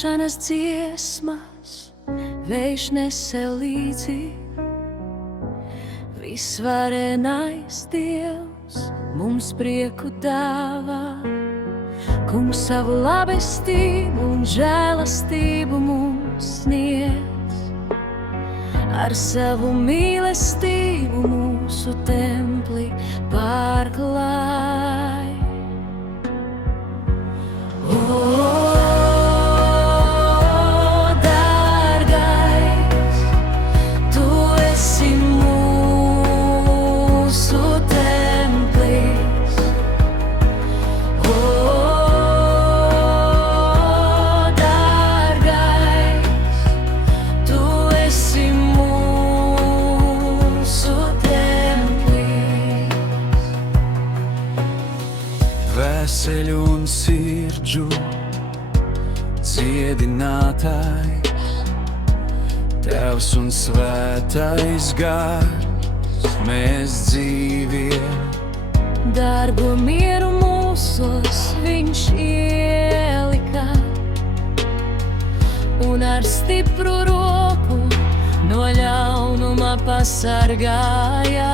lūkšanas dziesmas, vējš nese līdzi. Visvarenais Dievs mums prieku dāvā, Kungs savu labestību un žēlastību mums sniedz. Ar savu mīlestību mūsu templi pārklāj. Dārgais, tu esi mūsu templis. Dārgais, tu esi mūsu templis. Vēseļu un sirdžu dziedinātājs, Tēvs un svētais gars, mēs dzīvie. Darbu mieru mūsos viņš ielika, un ar stipru roku no ļaunuma pasargāja.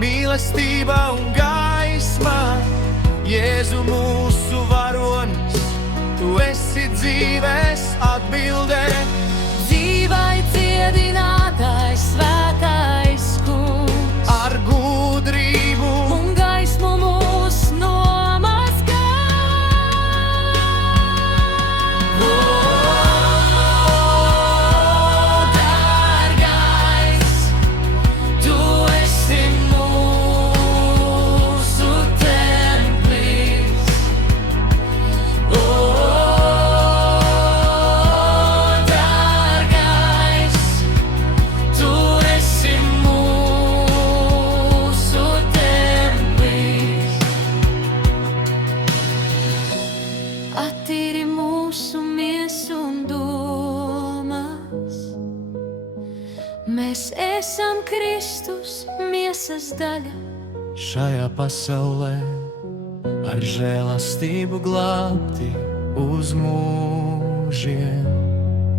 Mīlestība un gaisma, Jēzu mūsu varonis, tu esi dzīves atbilde. Dzīvai dziedinātājs, svētais Kungs, ar gudrību un gaismu mūs nomazgā. Dārgais, tu esi mūsu templis. Dārgais, tu esi mūsu templis. Attīri mūsu miesu un domas, mēs esam Kristus miesas daļa. šajā pasaulē, ar žēlastību glābti uz mūžiem.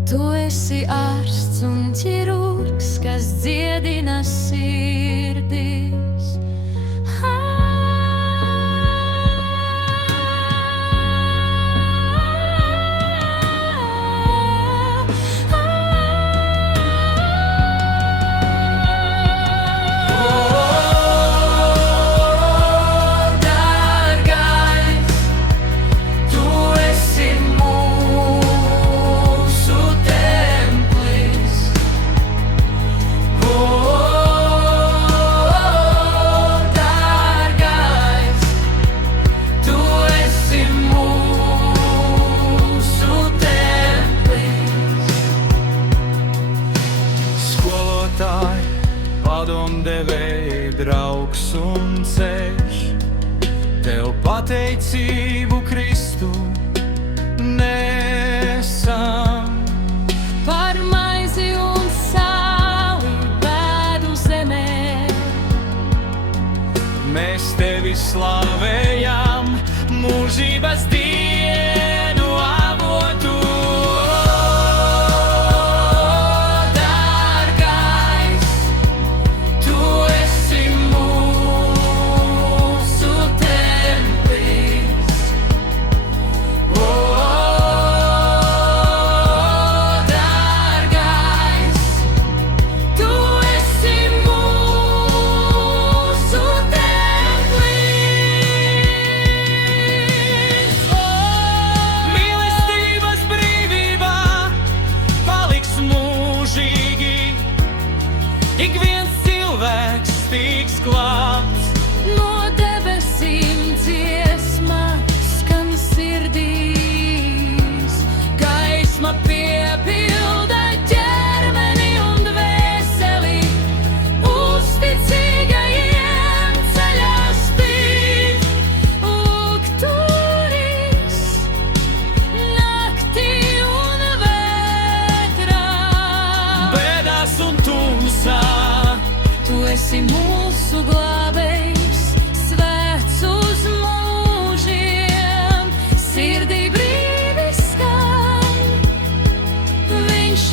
Tu esi ārsts un ķirurgs, kas dziedina sirdis. Dārgais, tu esi mūsu templis. Dārgais, tu esi mūsu templis. Skolotāji, padomdevēji, draugs un ceļš, tev pateicību Kristu nesam. Par maizi un sāli pēdu zemē, Mēs tevi slavējam, mūžības dienu avotu. dārgais, tu esi mūsu templis. Dārgais, tu esi mūsu templis.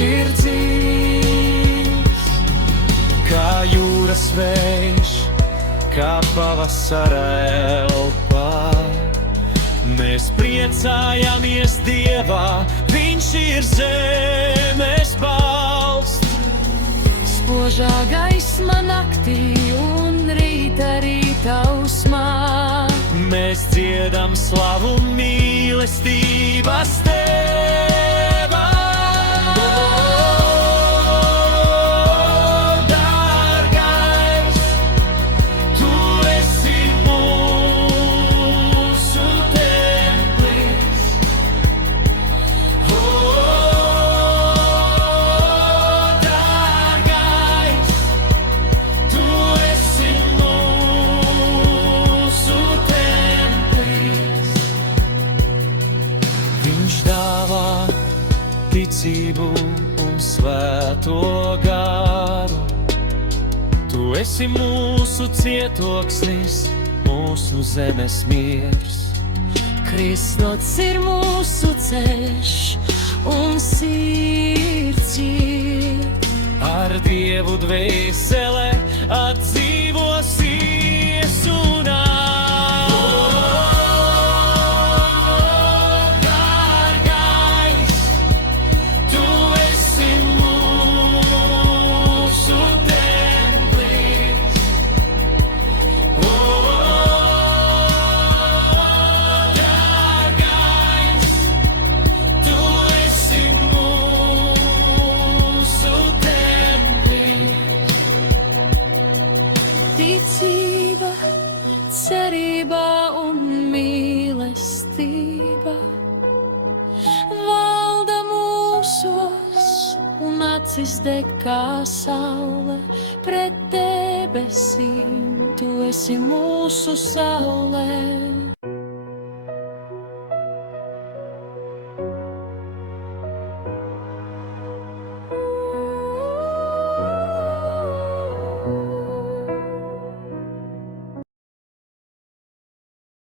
ir dzīvs, kā jūras vējš, kā pavasara elpa. Mēs priecājamies Dievā, Viņš ir zemes balsts. Spožā gaisma naktī un rīta ausmā. Mēs dziedam slavu mīlestības Tēvā. Dārgais, Tu esi mūsu templis. Dārgais, Tu esi mūsu templis. Viņš dāvā ticību un svēto garu. Tu esi mūsu cietoksnis, mūsu zemes miers. Kristots ir mūsu ceļš un sirds ir. Ar Dievu dvēsele atdzīvosies un dārgais, Tu esi mūsu templis. Dārgais, Tu esi mūsu templis. Ticība, cerība un mīlestība valda mūsos un acis deg kā saule pret debesīm. Tu esi mūsu saulē.